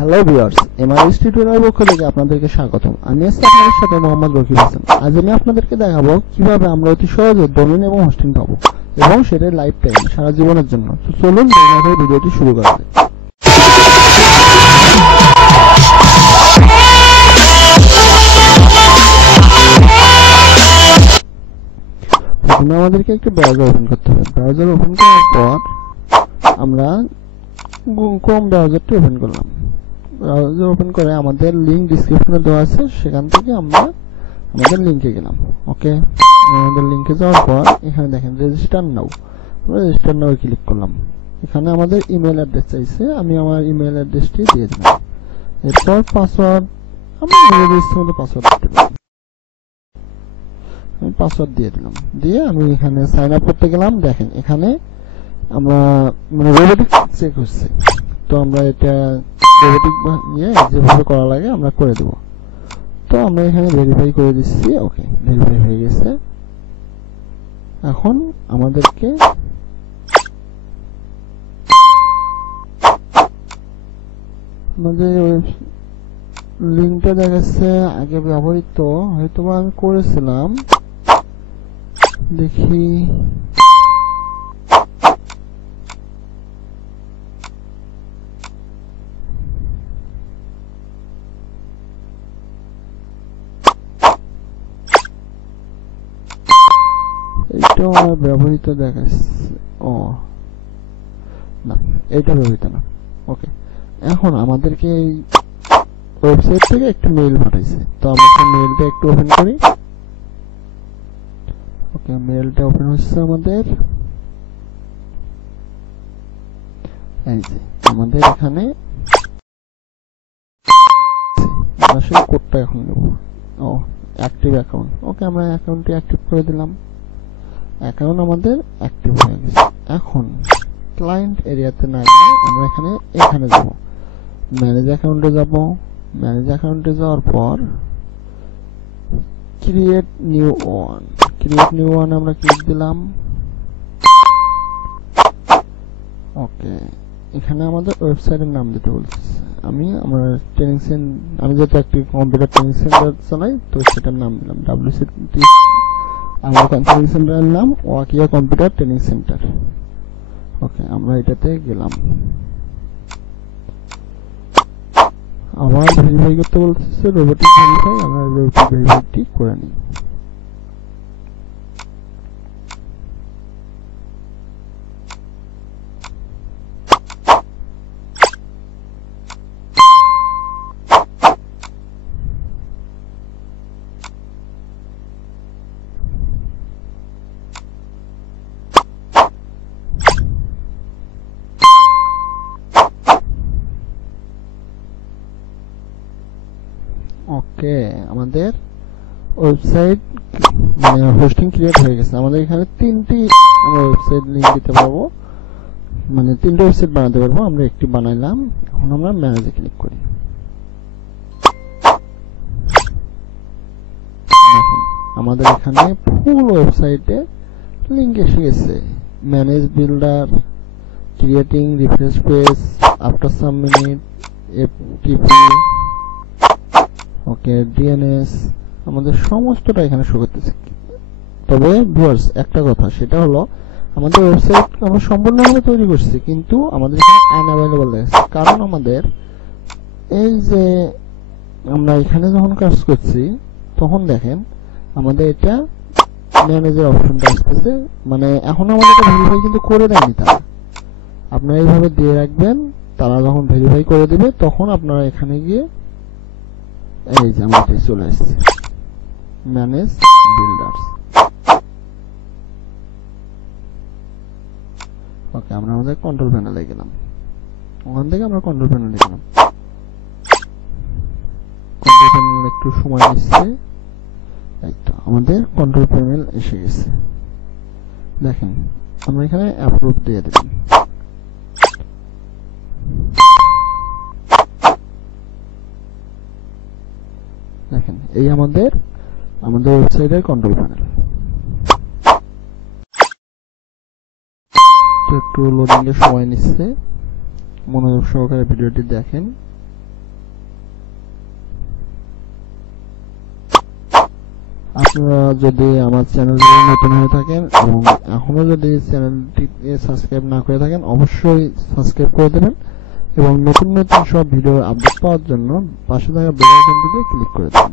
Hello viewers, Mrs tutorial পক্ষ থেকে আপনাদেরকে স্বাগতম। আমি আছি আপনাদের সাথে মোহাম্মদ রকিব হাসান। আজ আমি আপনাদেরকে দেখাবো কিভাবে আমরা অতি সহজে ডোমেইন এবং হোস্টিং পাবো এবং সেটার লাইফ টাইম সারা জীবনের জন্য। তো চলুন দেরি না করে ভিডিওটি শুরু করা যাক। প্রথমে আমাদেরকে একটা ব্রাউজার ওপেন করতে হবে। ব্রাউজার ওপেন করার পর আমরা ক্রোম ব্রাউজারটি ওপেন করলাম। ব্রাউজার ওপেন করে আমাদের লিংক ডেসক্রিপশনে দেওয়া আছে, সেখান থেকে আমরা আমাদের লিংকে গেলাম। ওকে, আমাদের লিংকে যাওয়ার পর এখানে দেখেন রেজিস্টার নাও, আমরা রেজিস্টার নাও ক্লিক করলাম। এখানে আমাদের ইমেল অ্যাড্রেস চাইছে, আমি আমার ইমেল অ্যাড্রেসটি দিয়ে দিলাম। এরপর পাসওয়ার্ড আমরা নিজেদের ইচ্ছে মতো পাসওয়ার্ড দিতে পারি। আমি পাসওয়ার্ড দিয়ে দিলাম, দিয়ে আমি এখানে সাইন আপ করতে গেলাম। দেখেন এখানে আমরা রোবোটিক চেক হচ্ছে, তো আমরা এটা রোবোটিক যেভাবে করা লাগে আমরা করে দেব। তো আমরা এখানে ভেরিফাই করে দিচ্ছি। ওকে, ভেরিফাই হয়ে গেছে। এখন আমাদেরকে আমাদের লিঙ্কটা দেখাচ্ছে আগে ব্যবহৃত, হয়তো আমি করেছিলাম, দেখি। এটাও আমার ব্যবহৃত দেখাচ্ছে। ও না, এটা ব্যবহৃত না। ওকে, এখন আমাদেরকে এই ওয়েবসাইট থেকে একটা মেইল পাঠাইছে, তো আমরা মেইলটা একটু ওপেন করি। ওকে, মেইলটা ওপেন হচ্ছে আমাদের। এই যে আমাদের এখানে আসলে কোডটা এখন নেব। ও, অ্যাক্টিভ অ্যাকাউন্ট। ওকে, আমরা অ্যাকাউন্টটি অ্যাক্টিভ করে দিলাম। অ্যাকাউন্ট আমাদের অ্যাক্টিভ হয়ে গেছে। এখন ক্লায়েন্ট এরিয়াতে না গিয়ে আমরা এখানে যাব, ম্যানেজ অ্যাকাউন্টে যাব। ম্যানেজ অ্যাকাউন্টে যাওয়ার পর ক্রিয়েট নিউ ওয়ান আমরা ক্লিক দিলাম। ওকে, এখানে আমাদের ওয়েবসাইটের নাম দিতে বলছে। আমি যেহেতু একটি কম্পিউটার ট্রেনিং সেন্টার চালাই, তো সেটার নাম দিলাম WCT। আমার ট্রেনিং সেন্টারের নাম ওয়াকিয়া কম্পিউটার ট্রেনিং সেন্টার। ওকে, আমরা এটাতে গেলাম। আবার ভেরিফাই করতে বলতেছে, রোবোটিক ভেরিফাই। আমরা রোবোটিক ভেরিফাইটি করে নিই। ওকে, আমাদের ওয়েবসাইট হোস্টিং ক্রিয়েট হয়ে গেছে। আমাদের এখানে তিনটি ওয়েবসাইট লিংক দিতে পারবো, তিনটি ওয়েবসাইট বানাতে পারবো। আমরা একটি বানাইলাম। এখন আমরা ম্যানেজে ক্লিক করি। দেখেন আমাদের এখানে ফুল ওয়েবসাইটে লিংক এসে গেছে। Manage builder, creating refresh page after some minute, FTP, okay, DNS, আমাদের সমস্তটা এখানে শো করতেছে। তবে ভিউয়ার্স, একটা কথা, সেটা হলো আমাদের ওয়েবসাইট আমরা সম্পূর্ণভাবে তৈরি করছি, কিন্তু আমাদের এখানে আনঅ্যাভেলেবল দেখাচ্ছে। কারণ আমাদের এই যে আমরা এখানে যখন কাজ করছি, তখন দেখেন আমাদের এটা ম্যানেজের অপশনটা আসতেছে। এখন আমাদের এটা ভেরিফাই কিন্তু করে দেয়নি তারা। আপনারা এইভাবে দিয়ে রাখবেন, তারা যখন ভেরিফাই করে দিবে তখন আপনারা এখানে গিয়ে এই যে আমাদের চলে আসছে ম্যানেজ বিল্ডার্স। ওকে, আমরা আমাদের কন্ট্রোল প্যানেলে গেলাম। ওখান থেকে আমরা কন্ট্রোল প্যানেলে গেলাম। কন্ট্রোল প্যানেল একটু সময় নিচ্ছে। এই তো আমাদের কন্ট্রোল প্যানেল এসে গেছে। দেখেন আমরা এখানে অ্যাপ্রুভ দিয়ে দিলাম। দেখেন এই আমাদের ওয়েবসাইটের কন্ট্রোল প্যানেল। একটু লোডিং এর সময় নিচ্ছে, মনোযোগ সহকারে ভিডিওটি দেখেন। আপনারা যদি আমার চ্যানেলে নতুন হয়ে থাকেন এবং এখনো যদি চ্যানেলটিকে সাবস্ক্রাইব না করে থাকেন অবশ্যই সাবস্ক্রাইব করে দেবেন এবং নতুন নতুন সব ভিডিও আপডেট পাওয়ার জন্য পাশে থাকা বেল আইকনটিতে ক্লিক করে দেবেন।